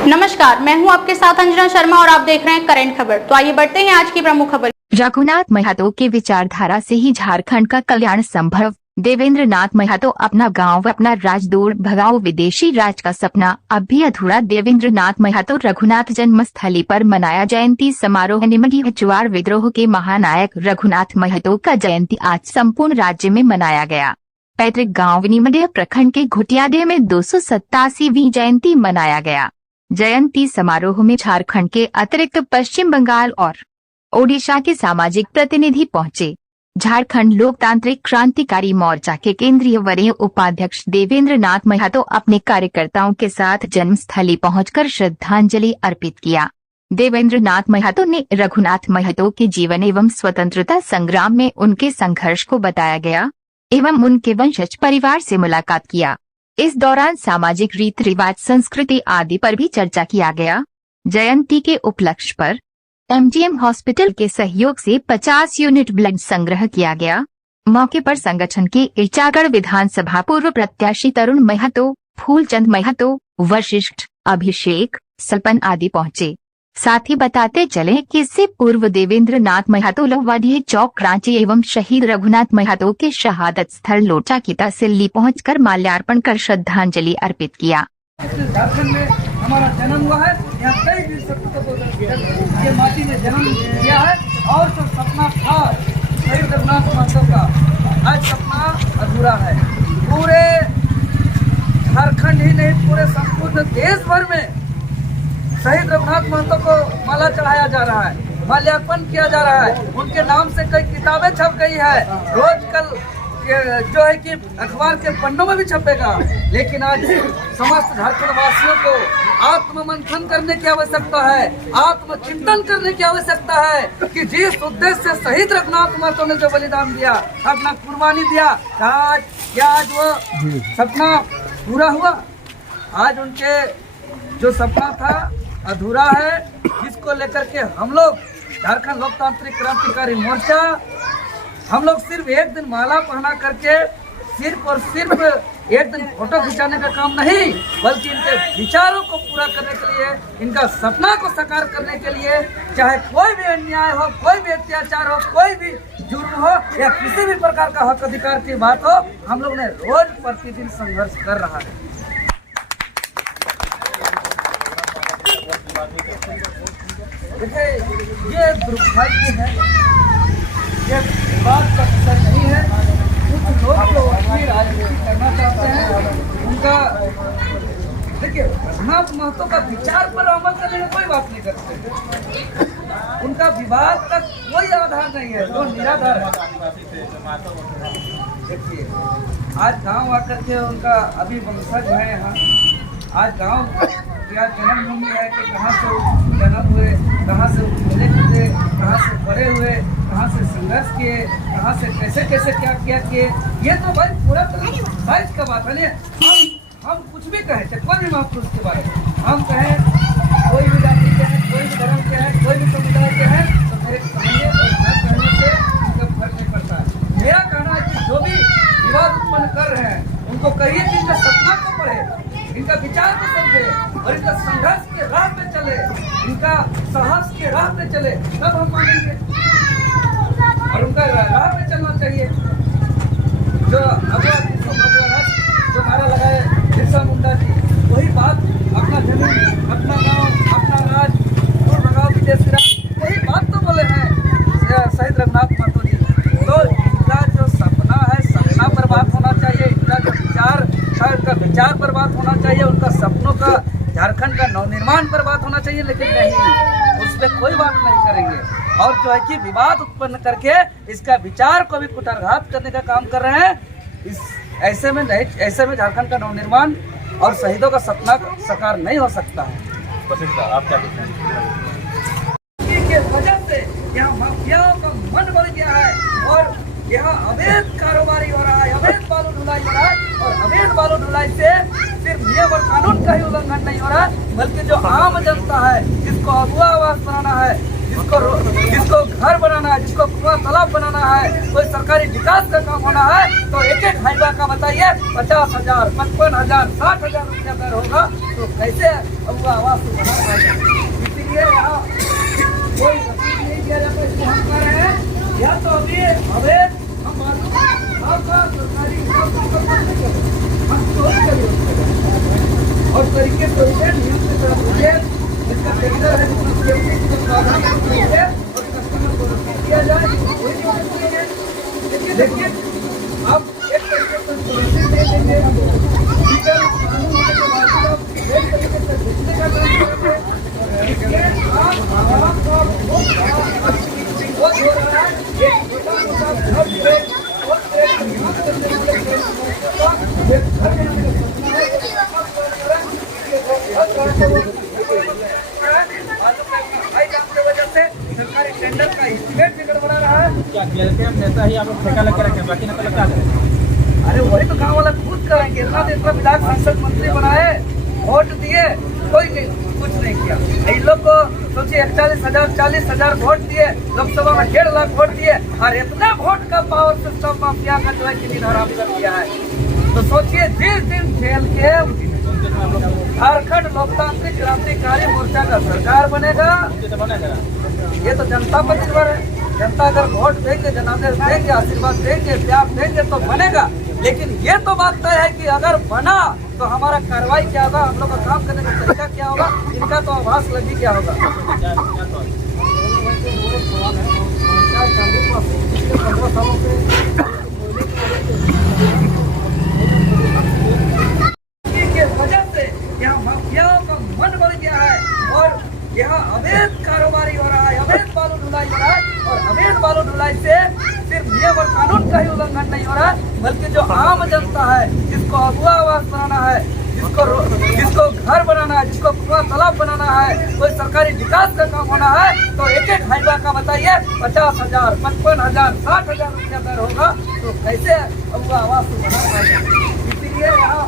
नमस्कार, मैं हूं आपके साथ अंजना शर्मा और आप देख रहे हैं करंट खबर। तो आइए बढ़ते हैं आज की प्रमुख खबर। रघुनाथ महतो के विचारधारा से ही झारखंड का कल्याण संभव। देवेंद्र नाथ महतो अपना गांव अपना राज दूर भगाओ विदेशी राज का सपना अब भी अधूरा। देवेंद्र नाथ महतो रघुनाथ जन्मस्थली पर मनाया जयंती समारोह। निमगी हचुआर विद्रोह के महानायक रघुनाथ महतो का जयंती आज संपूर्ण राज्य में मनाया गया। पैतृक गाँव निमडेह प्रखंड के घुटियाडीह में 287वीं जयंती मनाया गया। जयंती समारोह में झारखंड के अतिरिक्त पश्चिम बंगाल और ओडिशा के सामाजिक प्रतिनिधि पहुंचे। झारखंड लोकतांत्रिक क्रांतिकारी मोर्चा के केंद्रीय वरीय उपाध्यक्ष देवेंद्र नाथ महतो अपने कार्यकर्ताओं के साथ जन्मस्थली पहुंचकर श्रद्धांजलि अर्पित किया। देवेंद्र नाथ महतो ने रघुनाथ महतो के जीवन एवं स्वतंत्रता संग्राम में उनके संघर्ष को बताया गया एवं उनके वंशज परिवार से मुलाकात किया। इस दौरान सामाजिक रीति रिवाज संस्कृति आदि पर भी चर्चा किया गया। जयंती के उपलक्ष्य पर एमजीएम हॉस्पिटल के सहयोग से 50 यूनिट ब्लड संग्रह किया गया। मौके पर संगठन के इचागढ़ विधानसभा पूर्व प्रत्याशी तरुण महतो, फूलचंद महतो, वशिष्ठ, अभिषेक, सलपन आदि पहुंचे। साथ ही बताते चले कि इससे पूर्व देवेंद्र नाथ महतो लोहवाडीह चौक रांची एवं शहीद रघुनाथ महतो के शहादत स्थल लोटा की तहसील पहुंचकर माल्यार्पण कर श्रद्धांजलि अर्पित किया। झारखंड में हमारा जन्म हुआ है, यहाँ कई वीर सपूतों को ये माटी में जन्म लिया है और जो सपना था शहीद रघुनाथ महतो का, आज सपना अधूरा है। पूरे झारखंड ही नहीं पूरे संपूर्ण देश भर में शहीद रघुनाथ महतो को माला चढ़ाया जा रहा है, माल्यार्पण किया जा रहा है। उनके नाम से कई किताबें छप गई है, रोज कल जो है कि अखबार के पन्नों में भी छपेगा। लेकिन आज समस्त झारखंड वासियों को आत्ममंथन करने की आवश्यकता है, आत्मचिंतन करने की आवश्यकता है कि जिस उद्देश्य से शहीद रघुनाथ महतो ने जो बलिदान दिया, अपना कुर्बानी दिया, आज वो सपना पूरा हुआ। आज उनके जो सपना था अधूरा है, जिसको लेकर के हम लोग झारखंड लोकतांत्रिक क्रांतिकारी मोर्चा हम लोग सिर्फ एक दिन माला पहना करके सिर्फ और सिर्फ एक दिन फोटो खिंचाने का काम नहीं, बल्कि इनके विचारों को पूरा करने के लिए, इनका सपना को साकार करने के लिए, चाहे कोई भी अन्याय हो, कोई भी अत्याचार हो, कोई भी जुर्म हो या किसी भी प्रकार का हक अधिकार की बात हो, हम लोग ने रोज प्रतिदिन संघर्ष कर रहा है। देखिए, ये दुर्भाग्य है, ये बात का विषय नहीं है। कुछ लोग जो अपनी राजनीति करना चाहते हैं, उनका देखिए रघुनाथ महतो का विचार पर अमल करने में कोई बात नहीं करते। उनका विवाद का कोई आधार नहीं है, जो निराधार है। देखिए, आज गांव आकर के उनका अभी वंशज है यहाँ, आज गांव क्या जन्मभूमि है कि कहाँ से जन्म हुए, कहाँ से मिले जुले, कहाँ से बड़े हुए, कहाँ से संघर्ष किए, कहाँ से कैसे कैसे क्या किए, ये तो भाई पूरा साइज का बात है। हम कुछ भी कहें, कोई भी महापुरुष के बारे में हम कहें, कोई भी जाति के हैं, कोई भी धर्म के हैं, कोई भी समुदाय के हैं, तो मेरे कहने और बात कहने से इसका फर्क नहीं पड़ता है। मेरा कहना है कि जो भी विवाद उत्पन्न कर रहे हैं, उनको कहिए कि इनका सपना को पढ़े, इनका विचार को समझे और इनका संघर्ष के राह पे चले, इनका साहस के राह पे चले, तब हम मानेंगे। और उनका राह पे चलना चाहिए। जो जो नारा लगाए बिरसा मुंडा जी, वही बात, अपना जमीन, अपना गांव, अपना राज, दूर भगाओ विदेशी राज, वही बात तो बोले हैं शहीद रघुनाथ महतो जी। तो इनका जो सपना है, सपना पर बात होना चाहिए, इनका जो विचार है, उनका विचार पर बात होना चाहिए, उनका सपनों का, झारखंड का नवनिर्माण पर बात होना चाहिए। लेकिन नहीं, उस पर कोई बात नहीं करेंगे और जो है कि विवाद उत्पन्न करके इसका विचार को भी कुठाराघात करने का काम कर रहे हैं। इस ऐसे में नहीं, ऐसे में झारखंड का नवनिर्माण और शहीदों का सपना साकार नहीं हो सकता है। आप क्या कहते हैं? के वजह से यहाँ माफियाओं का मन बढ़ गया है और यहाँ अवैध कारोबारी हो रहा है, अवैध बालू ढुलाई हो रहा है। और अवैध बालू ढुलाई से सिर्फ नियम और कानून का ही उल्लंघन नहीं हो रहा है, बल्कि जो आम जनता है, जिसको अगुआ आवास बनाना है, जिसको घर बनाना है, जिसको कुआं तालाब बनाना है, कोई सरकारी विकास का काम होना है, तो एक एक हाईवा का बताइए 50,000, 55,000, 60,000 रुपया दर होगा, तो कैसे वो आवास बना पाएगा। इसीलिए यहाँ कोई रसीद नहीं दिया जाता, इसको हम कह रहे हैं या तो अभी अवैध हम मालूम आपका सरकारी हम सोच कर और तरीके से नियम से तरफ जिसका टेंडर है, जिसका प्रावधान है और कस्टमर को रसीद दिया जाए, कोई दिक्कत नहीं है। लेकिन आप एक तरीके से रसीद दे देंगे, लीगल कानून के बावजूद आप एक तरीके से बेचने का काम करेंगे, इसलिए आप आवाम का बहुत हो रहा है। एक छोटा मोटा घर पे और एक यहाँ करने वाले घर बनाने का सपना है, वजह से सरकारी टेंडर का एस्टिमेट भी गड़बड़ा रहा है। क्या गेलते हम नेता ही आप लोग ठेका लग रखे, बाकी ना लगा दें? अरे वही तो गाँव वाला खुद करेंगे। इतना देर तक विधायक सांसद मंत्री बनाए, वोट दिए, कोई कुछ नहीं किया। इन लोग को सोचिए 40,000 वोट दिए, लोकसभा में 1.5 लाख वोट दिए, और इतना वोट का पावर सिस्टम माफिया का जो है कि हराम कर दिया है। तो सोचिए जिस दिन खेल के झारखंड लोकतांत्रिक क्रांतिकारी मोर्चा का सरकार बनेगा, ये तो जनता पर निर्भर है। जनता अगर वोट देंगे, जनादेश देंगे, आशीर्वाद देंगे, प्यार देंगे तो बनेगा। लेकिन ये तो बात तय है कि अगर बना तो हमारा कार्रवाई क्या होगा, हम लोग का काम करने का तरीका क्या होगा, इनका तो आभास लगी क्या होगा। 15 सालों से वजह से यहाँ माफियाओं का मन बढ़ गया है और यहाँ अवैध कारोबारी हो रहा है, अवैध बालू ढुलाई हो रहा है। और अवैध बालू ढुलाई से सिर्फ नियम और कानून का ही उल्लंघन नहीं हो रहा है, बल्कि जो आम जनता है, जिसको अगुआ आवास बनाना है, जिसको घर बनाना है, जिसको कुआं तालाब बनाना है, कोई सरकारी विकास का काम होना है, तो एक एक हाईवा का बताइए 50,000, 55,000, 60,000 रुपया दर होगा, तो कैसे अगुआ आवास बना पाएगा। इसीलिए यहाँ